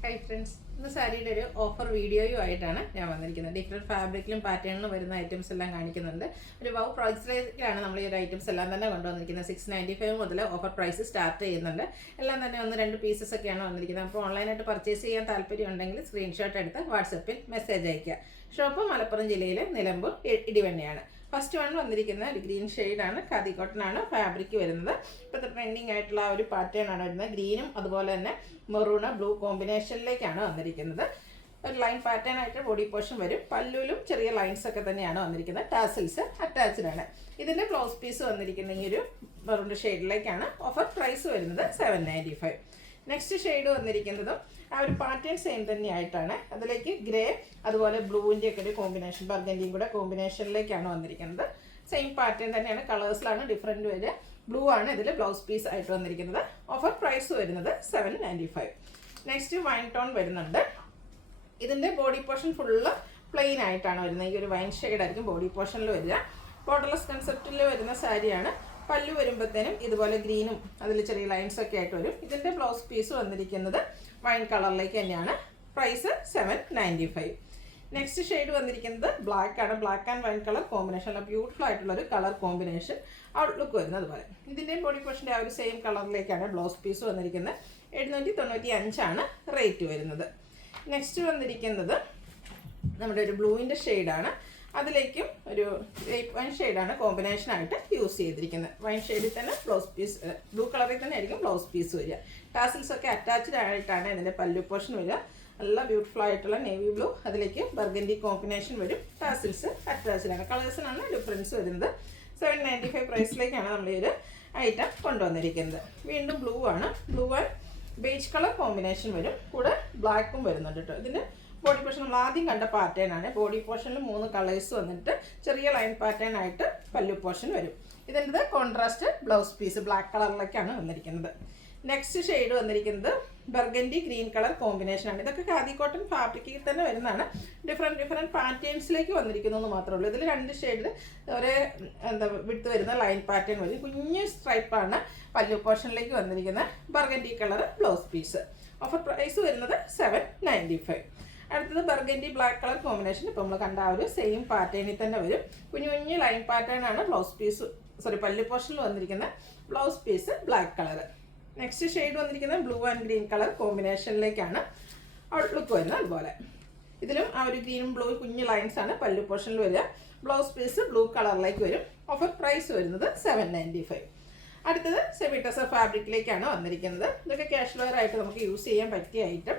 Hi friends, ഇന്ന് സാരിയുടെ ഒരു ഓഫർ വീഡിയോയും ആയിട്ടാണ് ഞാൻ വന്നിരിക്കുന്നത്. ഡിഫറെൻറ്റ് ഫാബ്രിക്കിലും പാറ്റേണിലും വരുന്ന ഐറ്റംസ് എല്ലാം കാണിക്കുന്നുണ്ട്. ഒരു വൗ പ്രൈസിലേക്കാണ് നമ്മൾ ഈ ഒരു ഐറ്റംസ് എല്ലാം തന്നെ കൊണ്ടുവന്നിരിക്കുന്നത്. 695 മുതൽ ഓഫർ പ്രൈസ് സ്റ്റാർട്ട് ചെയ്യുന്നുണ്ട്. എല്ലാം തന്നെ 1-2 പീസസ് ഒക്കെയാണ് വന്നിരിക്കുന്നത്. അപ്പോൾ ഓൺലൈനായിട്ട് പർച്ചേസ് ചെയ്യാൻ താല്പര്യം ഉണ്ടെങ്കിൽ സ്ക്രീൻഷോട്ട് എടുത്ത് വാട്സപ്പിൽ മെസ്സേജ് അയയ്ക്കുക. ഷോപ്പ് മലപ്പുറം ജില്ലയിലെ നിലമ്പൂർ ഇടിവണ്ണയാണ്. ഫസ്റ്റ് വൺ വന്നിരിക്കുന്ന ഒരു ഗ്രീൻ ഷെയ്ഡാണ്. ഖാദി കോട്ടൺ ആണ് ഫാബ്രിക് വരുന്നത്. ഇപ്പോഴത്തെ ട്രെൻഡിങ് ആയിട്ടുള്ള ഒരു പാറ്റേൺ ആണ് വരുന്നത്. ഗ്രീനും അതുപോലെ തന്നെ മെറൂണ് ബ്ലൂ കോമ്പിനേഷനിലേക്കാണ് വന്നിരിക്കുന്നത്. ഒരു ലൈൻ പാറ്റേൺ ആയിട്ട് ബോഡി പോർഷൻ വരും. പല്ലുവിലും ചെറിയ ലൈൻസ് ഒക്കെ തന്നെയാണ് വന്നിരിക്കുന്നത്. ടാസിൽസ് അറ്റാച്ച്ഡ് ആണ്. ഇതിൻ്റെ ബ്ലൗസ് പീസ് വന്നിരിക്കുന്ന ഈ ഒരു മെറൂൺ ഷെയ്ഡിലേക്കാണ്. ഓഫർ പ്രൈസ് വരുന്നത് 795. നെക്സ്റ്റ് ഷെയ്ഡ് വന്നിരിക്കുന്നതും ആ ഒരു പാറ്റേൺ സെയിം തന്നെയായിട്ടാണ്. അതിലേക്ക് ഗ്രേ അതുപോലെ ബ്ലൂവിൻ്റെ ഒക്കെ ഒരു കോമ്പിനേഷൻ, ബർഗൻഡിയും കൂടെ കോമ്പിനേഷനിലേക്കാണ് വന്നിരിക്കുന്നത്. സെയിം പാറ്റേൺ തന്നെയാണ്. കളേഴ്സിലാണ് ഡിഫറൻറ്റ് വരിക. ബ്ലൂ ആണ് ഇതിൽ ബ്ലൗസ് പീസ് ആയിട്ട് വന്നിരിക്കുന്നത്. ഓഫർ പ്രൈസ് വരുന്നത് 795. നെക്സ്റ്റ് വൈൻ ടോൺ വരുന്നുണ്ട്. ഇതിൻ്റെ ബോഡി പോർഷൻ ഫുള്ള് പ്ലെയിൻ ആയിട്ടാണ് വരുന്നത്. ഈ ഒരു വൈൻ ഷെയ്ഡായിരിക്കും ബോഡി പോർഷനിൽ വരിക. ബോർഡർലെസ് കൺസെപ്റ്റിൽ വരുന്ന സാരിയാണ്. പല്ലു വരുമ്പോഴത്തേനും ഇതുപോലെ ഗ്രീനും അതിൽ ചെറിയ ലൈൻസ് ഒക്കെ ആയിട്ട് വരും. ഇതിൻ്റെ ബ്ലൗസ് പീസ് വന്നിരിക്കുന്നത് വൈൻ കളറിലേക്ക് തന്നെയാണ്. പ്രൈസ് 795. നെക്സ്റ്റ് ഷെയ്ഡ് വന്നിരിക്കുന്നത് ബ്ലാക്ക് ആണ്. Black and wine colour combination, beautiful ആയിട്ടുള്ളൊരു കളർ കോമ്പിനേഷൻ ഔട്ട്ലുക്ക് വരുന്നത് അതുപോലെ. ഇതിൻ്റെയും ബോഡി പോർഷൻ്റെ ആ ഒരു സെയിം കളറിലേക്കാണ് ബ്ലൗസ് പീസ് വന്നിരിക്കുന്നത്. 795 ആണ് റേറ്റ് വരുന്നത്. നെക്സ്റ്റ് വന്നിരിക്കുന്നത് നമ്മുടെ ഒരു ബ്ലൂവിൻ്റെ ഷെയ്ഡാണ്. അതിലേക്കും ഒരു വൈൻ ഷെയ്ഡാണ് കോമ്പിനേഷനായിട്ട് യൂസ് ചെയ്തിരിക്കുന്നത്. വൈൻ ഷെയ്ഡിൽ തന്നെ ബ്ലൗസ് പീസ്, ബ്ലൂ കളറിൽ തന്നെ ആയിരിക്കും ബ്ലൗസ് പീസ് വരിക. ടാസിൽസ് ഒക്കെ അറ്റാച്ച്ഡ് ആയിട്ടാണ് ഇതിൻ്റെ പല്ലു പോർഷൻ വരിക. നല്ല ബ്യൂട്ടിഫുൾ ആയിട്ടുള്ള നേവി ബ്ലൂ, അതിലേക്ക് ബർഗൻഡി കോമ്പിനേഷൻ വരും. ടാസിൽസ് അറ്റാച്ച്ഡ് ആണ്. കളേഴ്സിനാണ് ഡിഫറൻസ് വരുന്നത്. 795 പ്രൈസിലേക്കാണ് നമ്മൾ ഈ ഒരു ഐറ്റം കൊണ്ടുവന്നിരിക്കുന്നത്. വീണ്ടും ബ്ലൂ ആണ്. Blue and beige colour combination വരും. കൂടെ ബ്ലാക്കും വരുന്നുണ്ട് കേട്ടോ. ഇതിൻ്റെ ബോഡി പോർഷൻ നമ്മൾ ആദ്യം കണ്ട പാറ്റേൺ ആണ്. ബോഡി പോർഷനിൽ 3 കളേഴ്സ് വന്നിട്ട് ചെറിയ ലൈൻ പാറ്റേൺ ആയിട്ട് പല്ലു പോർഷൻ വരും. ഇതിൻ്റെ കോൺട്രാസ്റ്റ് ബ്ലൗസ് പീസ് ബ്ലാക്ക് കളറിലേക്കാണ് വന്നിരിക്കുന്നത്. നെക്സ്റ്റ് ഷെയ്ഡ് വന്നിരിക്കുന്നത് ബർഗൻഡി ഗ്രീൻ കളർ കോമ്പിനേഷനാണ്. ഇതൊക്കെ ഖാദി കോട്ടൺ ഫാബ്രിക്കിൽ തന്നെ വരുന്നതാണ്. ഡിഫറെൻറ്റ് പാറ്റേൺസിലേക്ക് വന്നിരിക്കുന്നു എന്ന് മാത്രമേ ഉള്ളൂ. ഇതിൽ 2 ഷെയ്ഡിൽ ഒരേ വിട്ട് വരുന്ന ലൈൻ പാറ്റേൺ വരും. കുഞ്ഞ് സ്ട്രൈപ്പാണ് പല്ലു പോർഷനിലേക്ക് വന്നിരിക്കുന്നത്. Burgundy colour blouse piece. Offer price വരുന്നത് 795. അടുത്തത് ബർഗൻഡി ബ്ലാക്ക് കളർ കോമ്പിനേഷൻ. ഇപ്പോൾ നമ്മൾ കണ്ട ആ ഒരു സെയിം പാറ്റേണിൽ തന്നെ വരും. കുഞ്ഞു ലൈൻ പാറ്റേൺ ആണ് ബ്ലൗസ് പീസ്, പല്ലു പോർഷനിൽ വന്നിരിക്കുന്ന blouse piece black colour. Next shade വന്നിരിക്കുന്നത് ബ്ലൂ ആൻഡ് ഗ്രീൻ കളർ കോമ്പിനേഷനിലേക്കാണ് ഔട്ട്ലുക്ക് വരുന്നത്. അതുപോലെ ഇതിലും ആ ഒരു ഗ്രീനും ബ്ലൂ കുഞ്ഞു ലൈൻസ് ആണ് പല്ലു പോർഷനിൽ വരിക. ബ്ലൗസ് പീസ് ബ്ലൂ കളറിലേക്ക് വരും. ഓഫർ പ്രൈസ് വരുന്നത് 795. അടുത്തത് സെമി ടസർ ഫാബ്രിക്കിലേക്കാണ് വന്നിരിക്കുന്നത്. ഇതൊക്കെ ക്യാഷ് വെയർ ആയിട്ട് നമുക്ക് യൂസ് ചെയ്യാൻ പറ്റിയ ഐറ്റം.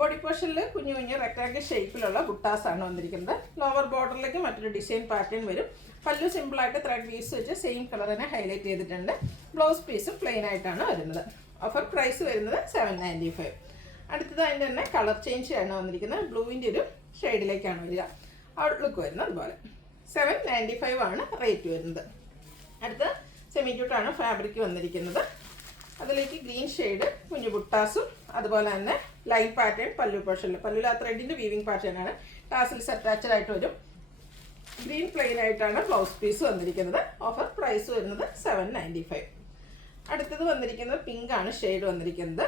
ബോഡി പോർഷനിൽ കുഞ്ഞു റെക്ടാങ്കിൾ ഷേപ്പിലുള്ള ബുട്ടാസാണ് വന്നിരിക്കുന്നത്. ലോവർ ബോർഡറിലേക്ക് മറ്റൊരു ഡിസൈൻ പാറ്റേൺ വരും. പല്ലു സിമ്പിളായിട്ട് ത്രെഡ് വീസ് വെച്ച് സെയിം കളർ തന്നെ ഹൈലൈറ്റ് ചെയ്തിട്ടുണ്ട്. ബ്ലൗസ് പീസും പ്ലെയിൻ ആയിട്ടാണ് വരുന്നത്. ഓഫർ പ്രൈസ് വരുന്നത് 795. അടുത്തത് അതിൻ്റെ തന്നെ കളർ ചേഞ്ച് ആണ് വന്നിരിക്കുന്നത്. ബ്ലൂവിൻ്റെ ഒരു ഷെയ്ഡിലേക്കാണ് വരിക. ഔട്ട്ലുക്ക് വരുന്നത് അതുപോലെ. 795 ആണ് റേറ്റ് വരുന്നത്. അടുത്ത സെമി ക്യൂട്ടാണ് ഫാബ്രിക് വന്നിരിക്കുന്നത്. അതിലേക്ക് ഗ്രീൻ ഷെയ്ഡ് കുഞ്ഞു ബുട്ടാസും അതുപോലെ തന്നെ ലൈൻ പാറ്റേൺ പല്ലു പോർഷനിൽ. പല്ലുവിൽ ആ ത്രെഡിൻ്റെ വീവിങ് പാറ്റേൺ ആണ്. ടാസിൽസ് അറ്റാച്ച്ഡ് ആയിട്ട് വരും. ഗ്രീൻ പ്ലെയിൻ ആയിട്ടാണ് ബ്ലൗസ് പീസ് വന്നിരിക്കുന്നത്. ഓഫർ പ്രൈസ് വരുന്നത് 795. അടുത്തത് വന്നിരിക്കുന്നത് പിങ്ക് ആണ് ഷെയ്ഡ് വന്നിരിക്കുന്നത്.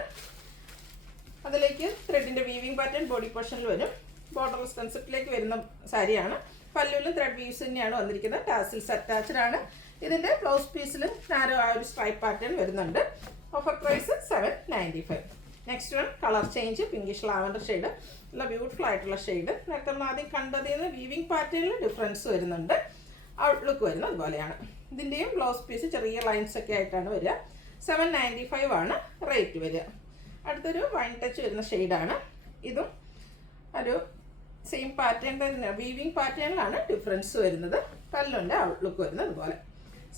അതിലേക്ക് ത്രെഡിൻ്റെ വീവിങ് പാറ്റേൺ ബോഡി പോർഷനിൽ വരും. ബോർഡർലെസ് കൺസെപ്റ്റിലേക്ക് വരുന്ന സാരിയാണ്. പല്ലുവിലും ത്രെഡ് വീവ്സ് തന്നെയാണ് വന്നിരിക്കുന്നത്. ടാസിൽസ് അറ്റാച്ച്ഡ് ആണ്. ഇതിൻ്റെ ബ്ലൗസ് പീസിൽ നാരോ ആ ഒരു സ്ട്രൈപ്പ് പാറ്റേൺ വരുന്നുണ്ട്. Offer price 795. Next one colour change pinkish lavender shade. നല്ല ബ്യൂട്ടിഫുൾ ആയിട്ടുള്ള ഷെയ്ഡ്. നേരത്തെ നമ്മൾ ആദ്യം കണ്ടതിൽ നിന്ന് വീവിങ് പാറ്റേണിൽ ഡിഫറൻസ് വരുന്നുണ്ട്. ഔട്ട്ലുക്ക് വരുന്നത് അതുപോലെയാണ്. ഇതിൻ്റെയും ബ്ലൗസ് പീസ് ചെറിയ ലൈൻസ് ഒക്കെ ആയിട്ടാണ് വരിക. 795 ആണ് റേറ്റ് വരിക. അടുത്തൊരു വൈൻ ടച്ച് വരുന്ന ഷെയ്ഡാണ്. ഇതും ഒരു സെയിം പാറ്റേൺ തന്നെ വീവിങ് പാറ്റേണിലാണ് ഡിഫറൻസ് വരുന്നത്. പല്ലുൻ്റെ ഔട്ട്ലുക്ക് വരുന്നത് അതുപോലെ.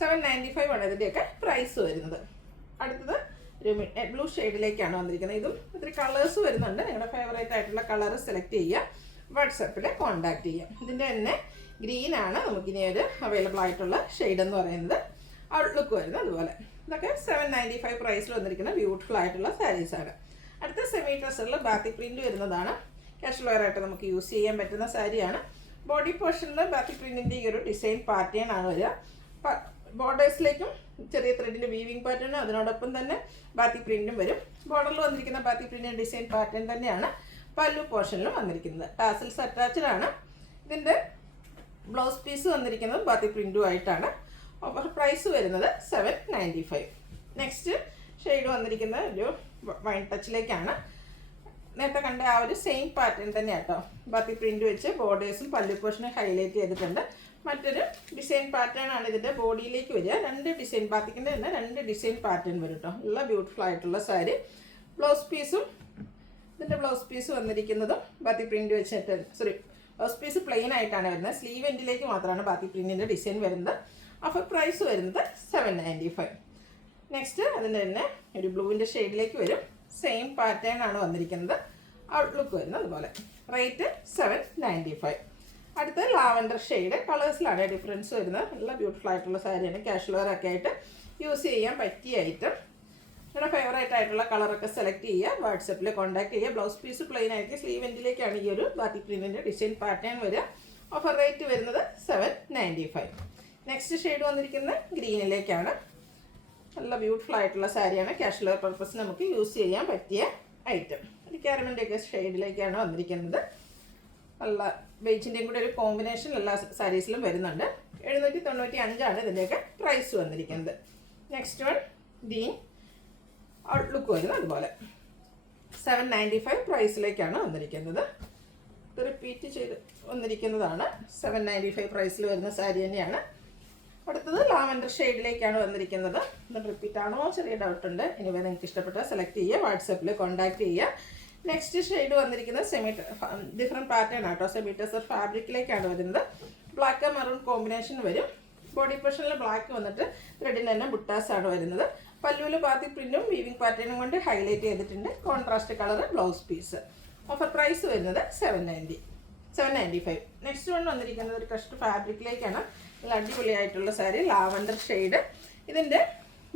795 ആണ് ഇതിൻ്റെയൊക്കെ പ്രൈസ് വരുന്നത്. അടുത്തത് ഒരു ബ്ലൂ ഷെയ്ഡിലേക്കാണ് വന്നിരിക്കുന്നത്. ഇതും ഒത്തിരി കളേഴ്സ് വരുന്നുണ്ട്. നിങ്ങളുടെ ഫേവറേറ്റ് ആയിട്ടുള്ള കളർ സെലക്ട് ചെയ്യുക. വാട്സപ്പിൽ കോൺടാക്ട് ചെയ്യാം. ഇതിൻ്റെ തന്നെ ഗ്രീനാണ് നമുക്കിനി ഒരു അവൈലബിൾ ആയിട്ടുള്ള ഷെയ്ഡ് എന്ന് പറയുന്നത്. ഔട്ട്ലുക്ക് വരുന്നത് അതുപോലെ. ഇതൊക്കെ 795 പ്രൈസിൽ വന്നിരിക്കുന്ന ബ്യൂട്ടിഫുൾ ആയിട്ടുള്ള സാരീസാണ്. അടുത്ത സെമി ഡ്രസ്സുകളിൽ ബാത്തിക് പ്രിൻറ്റ് വരുന്നതാണ്. ക്യാഷ് വെയർ ആയിട്ട് നമുക്ക് യൂസ് ചെയ്യാൻ പറ്റുന്ന സാരിയാണ്. ബോഡി പോർഷനിൽ ബാത്തിക് പ്രിൻറ്റിൻ്റെ ഈ ഒരു ഡിസൈൻ പാറ്റേൺ ആണ് വരിക. ബോർഡേഴ്സിലേക്കും ചെറിയ ത്രെഡിൻ്റെ വീവിങ് പാറ്റേൺ, അതിനോടൊപ്പം തന്നെ ബാത്തി പ്രിൻറ്റും വരും. ബോർഡറിൽ വന്നിരിക്കുന്ന ബാത്തി പ്രിൻറ്റിൻ്റെ ഡിസൈൻ പാറ്റേൺ തന്നെയാണ് പല്ലു പോർഷനിലും വന്നിരിക്കുന്നത്. ടാസിൽസ് അറ്റാച്ച്ഡ് ആണ്. ഇതിൻ്റെ ബ്ലൗസ് പീസ് വന്നിരിക്കുന്നത് ബാത്തി പ്രിൻറ്റും ആയിട്ടാണ്. ഓഫർ പ്രൈസ് വരുന്നത് 795. നെക്സ്റ്റ് ഷെയ്ഡ് വന്നിരിക്കുന്നത് ഒരു വൈൻ ടച്ചിലേക്കാണ്. നേരത്തെ കണ്ട ആ ഒരു സെയിം പാറ്റേൺ തന്നെയാണ് കേട്ടോ. ബാത്തി പ്രിൻറ്റ് വെച്ച് ബോർഡേഴ്സും പല്ലു പോർഷനും ഹൈലൈറ്റ് ചെയ്തിട്ടുണ്ട്. മറ്റൊരു ഡിസൈൻ പാറ്റേൺ ആണ് ഇതിൻ്റെ ബോഡിയിലേക്ക് വരിക. രണ്ട് ഡിസൈൻ, ബാത്തിക്കിൻ്റെ തന്നെ രണ്ട് ഡിസൈൻ പാറ്റേൺ വരും കേട്ടോ. നല്ല ബ്യൂട്ടിഫുൾ ആയിട്ടുള്ള സാരി. ബ്ലൗസ് പീസും ഇതിൻ്റെ ബ്ലൗസ് പീസ് വന്നിരിക്കുന്നതും ബാത്തി പ്രിൻറ്റ് വെച്ചിട്ട്, ബ്ലൗസ് പീസ് പ്ലെയിൻ ആയിട്ടാണ് വരുന്നത്. സ്ലീവ് എൻഡിലേക്ക് മാത്രമാണ് ബാത്തി പ്രിൻറ്റിൻ്റെ ഡിസൈൻ വരുന്നത്. ഓഫർ പ്രൈസ് വരുന്നത് 795. നെക്സ്റ്റ് അതിൻ്റെ തന്നെ ഒരു ബ്ലൂവിൻ്റെ ഷെയ്ഡിലേക്ക് വരും. സെയിം പാറ്റേൺ ആണ് വന്നിരിക്കുന്നത്. ഔട്ട്ലുക്ക് വരുന്നത് അതുപോലെ. റേറ്റ് 795. അടുത്ത ലാവൻഡർ ഷെയ്ഡ്. കളേഴ്സിലാണ് ഡിഫറൻസ് വരുന്നത്. നല്ല ബ്യൂട്ടിഫുൾ ആയിട്ടുള്ള സാരിയാണ്. കാഷ്വൽ വെയർ ഒക്കെ ആയിട്ട് യൂസ് ചെയ്യാൻ പറ്റിയ ഐറ്റം. നിങ്ങളുടെ ഫേവറേറ്റ് ആയിട്ടുള്ള കളറൊക്കെ സെലക്ട് ചെയ്യുക. വാട്സപ്പിൽ കോൺടാക്ട് ചെയ്യുക. ബ്ലൗസ് പീസ് പ്ലെയിൻ ആയിരിക്കും. സ്ലീവ് എൻഡിലേക്കാണ് ഈ ഒരു ബാത്തി പ്രിൻറ്റിൻ്റെ ഡിസൈൻ പാറ്റേൺ വരിക. ഓഫർ റേറ്റ് വരുന്നത് 795. നെക്സ്റ്റ് ഷെയ്ഡ് വന്നിരിക്കുന്നത് ഗ്രീനിലേക്കാണ്. നല്ല ബ്യൂട്ടിഫുൾ ആയിട്ടുള്ള സാരിയാണ്. കാഷ്വൽ വെയർ പർപ്പസ് നമുക്ക് യൂസ് ചെയ്യാൻ പറ്റിയ ഐറ്റം. ഒരു കാരമൻ്റെയൊക്കെ ഷെയ്ഡിലേക്കാണ് വന്നിരിക്കുന്നത്. നല്ല ബേജിൻ്റെയും കൂടെ ഒരു കോമ്പിനേഷൻ എല്ലാ സാരീസിലും വരുന്നുണ്ട്. 795 ഇതിൻ്റെയൊക്കെ പ്രൈസ് വന്നിരിക്കുന്നത്. Next one green. ഔട്ട്ലുക്ക് വരുന്നത് അതുപോലെ. 795 പ്രൈസിലേക്കാണ് വന്നിരിക്കുന്നത്. ഇത് റിപ്പീറ്റ് ചെയ്ത് വന്നിരിക്കുന്നതാണ്. 795 പ്രൈസിൽ വരുന്ന സാരി തന്നെയാണ്. അടുത്തത് ലാവൻഡർ ഷെയ്ഡിലേക്കാണ് വന്നിരിക്കുന്നത്. ഇത് റിപ്പീറ്റ് ആണോ ചെറിയ ഡൗട്ടുണ്ട്. എനിവേ നിങ്ങൾക്ക് ഇഷ്ടപ്പെട്ടാൽ സെലക്ട് ചെയ്യുക. വാട്സപ്പിൽ കോൺടാക്ട് ചെയ്യുക. നെക്സ്റ്റ് ഷെയ്ഡ് വന്നിരിക്കുന്നത് ഡിഫറെൻറ്റ് പാറ്റേൺ ആട്ടോ. സെമി ടെസർ ഫാബ്രിക്കിലേക്കാണ് വരുന്നത്. ബ്ലാക്ക് മെറൂൺ കോമ്പിനേഷൻ വരും. ബോഡി പോർഷനിൽ ബ്ലാക്ക് വന്നിട്ട് ത്രെഡിന് തന്നെ ബുട്ടാസാണ് വരുന്നത്. പല്ലുവിൽ ബാത്തി പ്രിൻറ്റും വീവിംഗ് പാറ്റേണും കൊണ്ട് ഹൈലൈറ്റ് ചെയ്തിട്ടുണ്ട്. Contrast colour blouse piece. Offer price വരുന്നത് 795. നെക്സ്റ്റ് വൺ വന്നിരിക്കുന്നത് ഒരു കസ്റ്റ് ഫാബ്രിക്കിലേക്കാണ്. നല്ല അടിപൊളിയായിട്ടുള്ള സാരി. Lavender shade. ഇതിൻ്റെ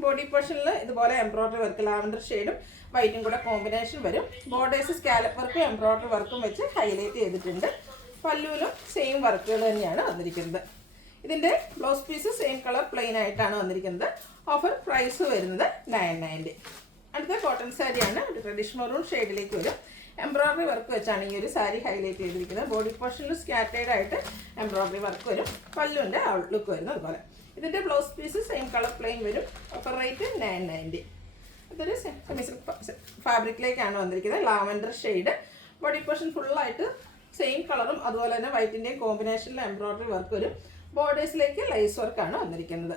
ബോഡി പോർഷനിൽ ഇതുപോലെ എംബ്രോയ്ഡറി വർക്ക്, ലാവൻഡർ ഷെയ്ഡും വൈറ്റും കൂടെ കോമ്പിനേഷൻ വരും. ബോർഡേഴ്സ് സ്കാലപ്പ് വർക്കും എംബ്രോയ്ഡറി വർക്കും വെച്ച് ഹൈലൈറ്റ് ചെയ്തിട്ടുണ്ട്. പല്ലുവിലും സെയിം വർക്കുകൾ തന്നെയാണ് വന്നിരിക്കുന്നത്. ഇതിൻ്റെ blouse piece same colour plain ആയിട്ടാണ് വന്നിരിക്കുന്നത്. ഓഫർ പ്രൈസ് വരുന്നത് 990. അടുത്ത കോട്ടൺ സാരിയാണ്. ഒരു ട്രഡീഷണൽ മെറൂൺ ഷെയ്ഡിലേക്ക് വരും. എംബ്രോയ്ഡറി വർക്ക് വെച്ചാണ് ഈ ഒരു സാരി ഹൈലൈറ്റ് ചെയ്തിരിക്കുന്നത്. ബോഡി പോർഷനിൽ സ്കാറ്റേഡ് ആയിട്ട് എംബ്രോയ്ഡറി വർക്ക് വരും. പല്ലുവിൻ്റെ ഔട്ട്ലുക്ക് വരുന്നത് അതുപോലെ. ഇതിൻ്റെ blouse piece same colour plain വരും. Offer rate 990. ഇതൊരു സെമി സിൽക്ക് ഫാബ്രിക്കിലേക്കാണ് വന്നിരിക്കുന്നത്. Lavender shade. ബോഡി പോർഷൻ ഫുള്ളായിട്ട് സെയിം കളറും അതുപോലെ തന്നെ വൈറ്റിൻ്റെയും കോമ്പിനേഷനിൽ എംബ്രോയ്ഡറി വർക്ക് വരും. ബോർഡേഴ്സിലേക്ക് ലൈസ് വർക്കാണ് വന്നിരിക്കുന്നത്.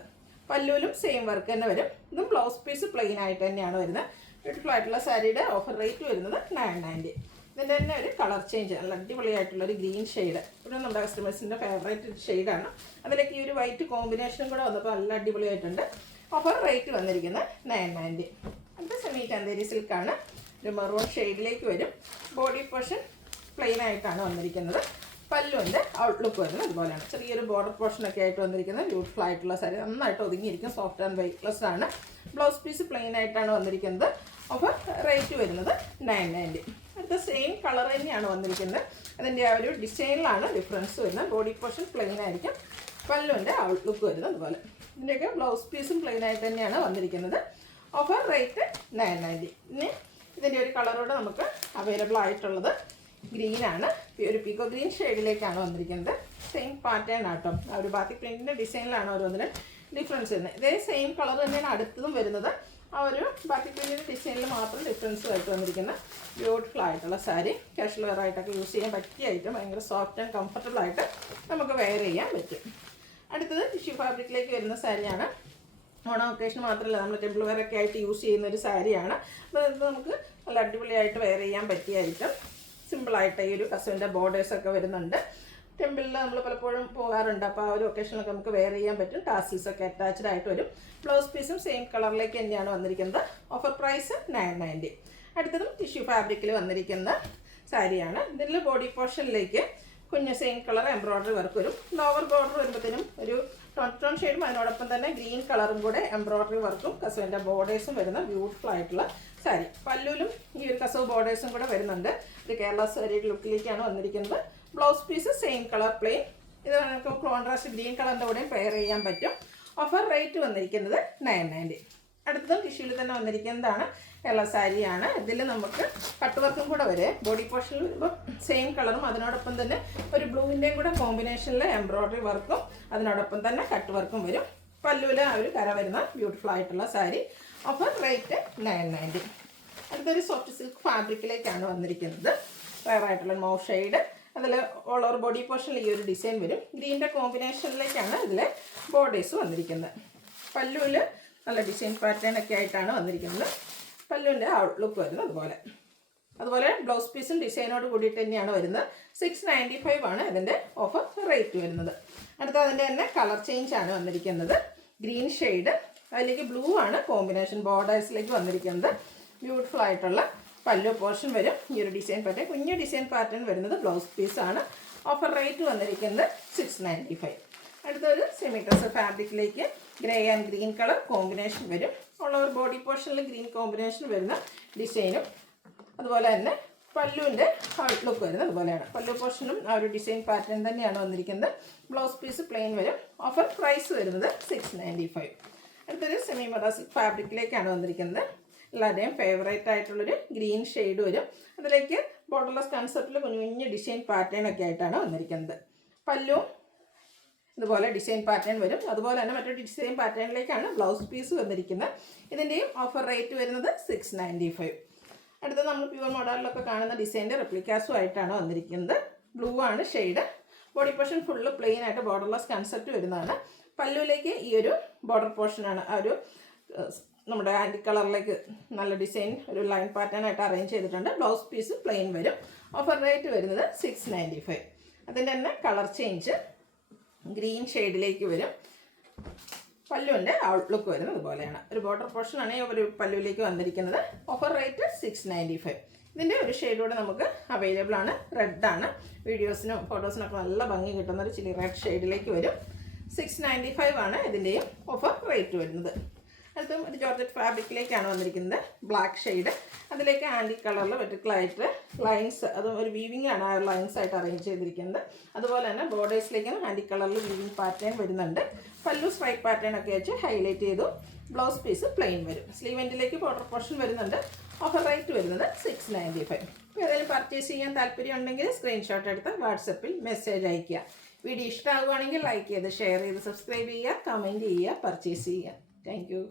പല്ലുവിലും സെയിം വർക്ക് തന്നെ വരും. ഇതും ബ്ലൗസ് പീസ് പ്ലെയിൻ ആയിട്ട് തന്നെയാണ് വരുന്നത്. ബ്യൂട്ടിഫുൾ ആയിട്ടുള്ള സാരിയുടെ ഓഫർ റേറ്റ് വരുന്നത് 990. ഇതിൻ്റെ തന്നെ ഒരു കളർ ചേഞ്ച്, നല്ല അടിപൊളിയായിട്ടുള്ളൊരു ഗ്രീൻ ഷെയ്ഡ്. ഇവിടെ നമ്മുടെ കസ്റ്റമേഴ്സിൻ്റെ ഫേവറേറ്റ് ഷെയ്ഡാണ്. അതിലേക്ക് ഈ ഒരു വൈറ്റ് കോമ്പിനേഷനും കൂടെ വന്നപ്പോൾ നല്ല അടിപൊളിയായിട്ടുണ്ട്. ഓഫർ റേറ്റ് വന്നിരിക്കുന്നത് 990. അടുത്ത സെമി ചന്തേരി സിൽക്കാണ്. ഒരു മെറൂൺ ഷെയ്ഡിലേക്ക് വരും. ബോഡി പോർഷൻ പ്ലെയിൻ ആയിട്ടാണ് വന്നിരിക്കുന്നത്. പല്ലുവിൻ്റെ ഔട്ട്ലുക്ക് വരുന്നത് അതുപോലെയാണ്. ചെറിയൊരു ബോർഡർ പോർഷനൊക്കെ ആയിട്ട് വന്നിരിക്കുന്നത്. ബ്യൂട്ടിഫുൾ ആയിട്ടുള്ള സാരി. നന്നായിട്ട് ഒതുങ്ങിയിരിക്കും. സോഫ്റ്റ് ആൻഡ് വെയ്റ്റ്ലെസ് ആണ്. ബ്ലൗസ് പീസ് പ്ലെയിൻ ആയിട്ടാണ് വന്നിരിക്കുന്നത്. ഓഫർ റേറ്റ് വരുന്നത് 990. അടുത്ത സെയിം കളർ തന്നെയാണ് വന്നിരിക്കുന്നത്. അതിൻ്റെ ആ ഒരു ഡിസൈനിലാണ് ഡിഫറൻസ് വരുന്നത്. ബോഡി പോർഷൻ പ്ലെയിൻ ആയിരിക്കും. പല്ലുവിൻ്റെ ഔട്ട്ലുക്ക് വരുന്നത് അതുപോലെ. ഇതിൻ്റെയൊക്കെ ബ്ലൗസ് പീസും പ്ലെയിൻ ആയിട്ട് തന്നെയാണ് വന്നിരിക്കുന്നത്. Offer rate 990. ഇനി ഇതിൻ്റെ ഒരു കളറോടെ നമുക്ക് അവൈലബിൾ ആയിട്ടുള്ളത് ഗ്രീനാണ്. ഒരു പീക്കോ ഗ്രീൻ ഷെയ്ഡിലേക്കാണ് വന്നിരിക്കുന്നത്. സെയിം പാറ്റേൺ ആട്ടോ. ആ ഒരു ബാത്തി പ്രിൻറ്റിൻ്റെ ഡിസൈനിലാണ് ഓരോന്നിനും ഡിഫറൻസ് വരുന്നത്. ഇതേ സെയിം കളർ തന്നെയാണ് അടുത്തതും വരുന്നത്. ആ ഒരു ബാത്തി പ്രിൻറ്റിൻ്റെ ഡിസൈനിൽ മാത്രം ഡിഫറൻസ് ആയിട്ട് വന്നിരിക്കുന്ന ബ്യൂട്ടിഫുൾ ആയിട്ടുള്ള സാരി. കാഷ്വൽ വെയർ ആയിട്ടൊക്കെ യൂസ് ചെയ്യാൻ പറ്റിയ ഐറ്റം. ഭയങ്കര സോഫ്റ്റ് ആൻഡ് കംഫർട്ടബിൾ ആയിട്ട് നമുക്ക് വെയർ ചെയ്യാൻ പറ്റും. അടുത്തത് ടിഷ്യൂ ഫാബ്രിക്കിലേക്ക് വരുന്ന സാരിയാണ്. ഓണം ഒക്കേഷൻ മാത്രമല്ല, നമ്മൾ ടെമ്പിൾ വെയർ ഒക്കെ ആയിട്ട് യൂസ് ചെയ്യുന്ന ഒരു സാരിയാണ്. അപ്പോൾ ഇത് നമുക്ക് നല്ല അടിപൊളിയായിട്ട് വെയർ ചെയ്യാൻ പറ്റിയ ഐറ്റം. സിമ്പിളായിട്ട് ഈ ഒരു കസവിൻ്റെ ബോർഡേഴ്സൊക്കെ വരുന്നുണ്ട്. ടെമ്പിളിൽ നമ്മൾ പലപ്പോഴും പോകാറുണ്ട്. അപ്പോൾ ആ ഒരു ഒക്കേഷനൊക്കെ നമുക്ക് വെയർ ചെയ്യാൻ പറ്റും. ടാസിൽസൊക്കെ അറ്റാച്ച്ഡ് ആയിട്ട് വരും. ബ്ലൗസ് പീസും സെയിം കളറിലേക്ക് തന്നെയാണ് വന്നിരിക്കുന്നത്. Offer price 990. അടുത്തതും ടിഷ്യൂ ഫാബ്രിക്കിൽ വന്നിരിക്കുന്ന സാരിയാണ്. ഇതിൽ ബോഡി പോർഷനിലേക്ക് കുഞ്ഞ് സെയിം കളർ എംബ്രോയ്ഡറി വർക്ക് വരും. ലോവർ ബോർഡർ വരുമ്പോഴത്തേനും ഒരു ടോൺ ഷെയ്ഡും അതിനോടൊപ്പം തന്നെ ഗ്രീൻ കളറും കൂടെ എംബ്രോയ്ഡറി വർക്കും കസവിൻ്റെ ബോർഡേഴ്സും വരുന്ന ബ്യൂട്ടിഫുൾ ആയിട്ടുള്ള സാരി. പല്ലുവിലും ഈ ഒരു കസവ് ബോർഡേഴ്സും കൂടെ വരുന്നുണ്ട്. ഇത് കേരള സാരിയുടെ ലുക്കിലേക്കാണ് വന്നിരിക്കുന്നത്. Blouse piece same colour plain. ഇത് നമുക്ക് കോൺട്രാസ്റ്റ് ഗ്രീൻ കളറിൻ്റെ കൂടെയും പെയർ ചെയ്യാൻ പറ്റും. ഓഫർ റേറ്റ് വന്നിരിക്കുന്നത് 990. അടുത്തതും ടിഷ്യൂവിൽ തന്നെ വന്നിരിക്കുന്നതാണ്. കേരള സാരിയാണ്. ഇതിൽ നമുക്ക് കട്ട് വർക്കും കൂടെ വരും. ബോഡി പോർഷനിൽ വരുമ്പോൾ സെയിം കളറും അതിനോടൊപ്പം തന്നെ ഒരു ബ്ലൂവിൻ്റെയും കൂടെ കോമ്പിനേഷനിൽ എംബ്രോയ്ഡറി വർക്കും അതിനോടൊപ്പം തന്നെ കട്ട് വർക്കും വരും. പല്ലുവിൽ ആ ഒരു കര വരുന്ന ബ്യൂട്ടിഫുൾ ആയിട്ടുള്ള സാരി. Offer rate 990. അടുത്തൊരു സോഫ്റ്റ് സിൽക്ക് ഫാബ്രിക്കിലേക്കാണ് വന്നിരിക്കുന്നത്. റയറായിട്ടുള്ള മൗ ഷെയ്ഡ്. അതിൽ ഓൾ ഓവർ ബോഡി പോർഷനിൽ ഈ ഒരു ഡിസൈൻ വരും. ഗ്രീൻ്റെ കോമ്പിനേഷനിലേക്കാണ് ഇതിലെ ബോർഡേഴ്സ് വന്നിരിക്കുന്നത്. പല്ലുവിൽ നല്ല ഡിസൈൻ പാറ്റേൺ ഒക്കെ ആയിട്ടാണ് വന്നിരിക്കുന്നത്. പല്ലുവിൻ്റെ ഔട്ട്ലുക്ക് വരുന്നത് അതുപോലെ ബ്ലൗസ് പീസും ഡിസൈനോട് കൂടിയിട്ട് തന്നെയാണ് വരുന്നത്. 695 ആണ് ഇതിൻ്റെ ഓഫർ റേറ്റ് വരുന്നത്. അടുത്ത അതിൻ്റെ തന്നെ കളർ ചേഞ്ച് ആണ് വന്നിരിക്കുന്നത്. ഗ്രീൻ ഷെയ്ഡ്, അതിലേക്ക് ബ്ലൂ ആണ് കോമ്പിനേഷൻ ബോർഡേഴ്സിലേക്ക് വന്നിരിക്കുന്നത്. ബ്യൂട്ടിഫുൾ ആയിട്ടുള്ള പല്ലു പോർഷൻ വരും. ഈ ഒരു ഡിസൈൻ പാറ്റേൺ, കുഞ്ഞു ഡിസൈൻ പാറ്റേൺ വരുന്നത് ബ്ലൗസ് പീസാണ്. ഓഫർ റേറ്റ് വന്നിരിക്കുന്നത് 695. അടുത്തൊരു സെമി ഡ്രസ് ഫാബ്രിക്കിലേക്ക് grey and green colour combination വരും. ഉള്ള ഒരു ബോഡി പോർഷനിൽ ഗ്രീൻ കോമ്പിനേഷൻ വരുന്ന ഡിസൈനും അതുപോലെ തന്നെ പല്ലുവിൻ്റെ ഔട്ട്ലുക്ക് വരുന്നത് അതുപോലെയാണ്. പല്ലു പോർഷനും ആ ഒരു ഡിസൈൻ പാറ്റേൺ തന്നെയാണ് വന്നിരിക്കുന്നത്. ബ്ലൗസ് പീസ് പ്ലെയിൻ വരും. ഓഫർ പ്രൈസ് വരുന്നത് 695. അടുത്തൊരു സെമി മൊറാസിക് ഫാബ്രിക്കിലേക്കാണ് വന്നിരിക്കുന്നത്. എല്ലാവരുടെയും ഫേവറേറ്റ് ആയിട്ടുള്ളൊരു ഗ്രീൻ ഷെയ്ഡ് വരും. അതിലേക്ക് ബോർഡർലെസ് കൺസെപ്റ്റിൽ കുഞ്ഞു കുഞ്ഞു ഡിസൈൻ പാറ്റേൺ ഒക്കെ ആയിട്ടാണ് വന്നിരിക്കുന്നത്. പല്ലു ഇതുപോലെ ഡിസൈൻ പാറ്റേൺ വരും. അതുപോലെ തന്നെ മറ്റൊരു ഡിസൈൻ പാറ്റേണിലേക്കാണ് ബ്ലൗസ് പീസ് വന്നിരിക്കുന്നത്. ഇതിൻ്റെയും ഓഫർ റേറ്റ് വരുന്നത് 695. അടുത്ത നമ്മൾ പ്യുവർ മോഡലിലൊക്കെ കാണുന്ന ഡിസൈൻ്റെ റെപ്ലിക്കാസും ആയിട്ടാണ് വന്നിരിക്കുന്നത്. ബ്ലൂ ആണ് shade. Body portion full plain ആയിട്ട് ബോർഡർലെസ് കൺസെപ്റ്റ് വരുന്നതാണ്. പല്ലുവിലേക്ക് ഈ ഒരു ബോർഡർ പോർഷനാണ് ആ ഒരു നമ്മുടെ ആൻറ്റി കളറിലേക്ക് നല്ല ഡിസൈൻ ഒരു ലൈൻ പാറ്റേൺ ആയിട്ട് അറേഞ്ച് ചെയ്തിട്ടുണ്ട്. ബ്ലൗസ് പീസ് പ്ലെയിൻ വരും. ഓഫർ റേറ്റ് വരുന്നത് 695. അതിൻ്റെ തന്നെ കളർ ചേഞ്ച് ഗ്രീൻ ഷെയ്ഡിലേക്ക് വരും. പല്ലുവിൻ്റെ ഔട്ട്ലുക്ക് വരുന്നത് അതുപോലെയാണ്. ഒരു ബോർഡർ പോർഷനാണ് ഒരു പല്ലുവിലേക്ക് വന്നിരിക്കുന്നത്. Offer rate 695. ഇതിൻ്റെ ഒരു ഷെയ്ഡ് കൂടെ നമുക്ക് അവൈലബിൾ ആണ്. റെഡാണ്. വീഡിയോസിനും ഫോട്ടോസിനൊക്കെ നല്ല ഭംഗി കിട്ടുന്ന ഒരു ചില്ലി റെഡ് ഷെയ്ഡിലേക്ക് വരും. 695 ആണ് ഇതിൻ്റെയും ഓഫർ റേറ്റ് വരുന്നത്. അതും ഒരു ജോർജറ്റ് ഫാബ്രിക്കിലേക്കാണ് വന്നിരിക്കുന്നത്. ബ്ലാക്ക് ഷെയ്ഡ്, അതിലേക്ക് ആൻറ്റി കളറിൽ വെർട്ടിക്കലായിട്ട് ലൈൻസ്, അതും ഒരു വീവിംഗ് ആണ് ആ ലൈൻസ് ആയിട്ട് അറേഞ്ച് ചെയ്തിരിക്കുന്നത്. അതുപോലെ തന്നെ ബോർഡേഴ്സിലേക്കും ആൻറ്റി കളറിൽ വീവിംഗ് പാറ്റേൺ വരുന്നുണ്ട്. പല്ലു സ്ട്രൈപ്പ് പാറ്റേൺ ഒക്കെ വെച്ച് ഹൈലൈറ്റ് ചെയ്തു. ബ്ലൗസ് പീസ് പ്ലെയിൻ വരും. സ്ലീവ് എൻഡിലേക്ക് ബോർഡർ പോർഷൻ വരുന്നുണ്ട്. ഓഫർ റേറ്റ് വരുന്നത് 695. ഏതെങ്കിലും പർച്ചേസ് ചെയ്യാൻ താല്പര്യം ഉണ്ടെങ്കിൽ സ്ക്രീൻഷോട്ട് എടുത്ത് വാട്സപ്പിൽ മെസ്സേജ് അയയ്ക്കുക. വീഡിയോ ഇഷ്ടമാകുകയാണെങ്കിൽ ലൈക്ക് ചെയ്ത് ഷെയർ ചെയ്ത് സബ്സ്ക്രൈബ് ചെയ്യുക, കമൻറ്റ് ചെയ്യുക, പർച്ചേസ് ചെയ്യുക. Thank you.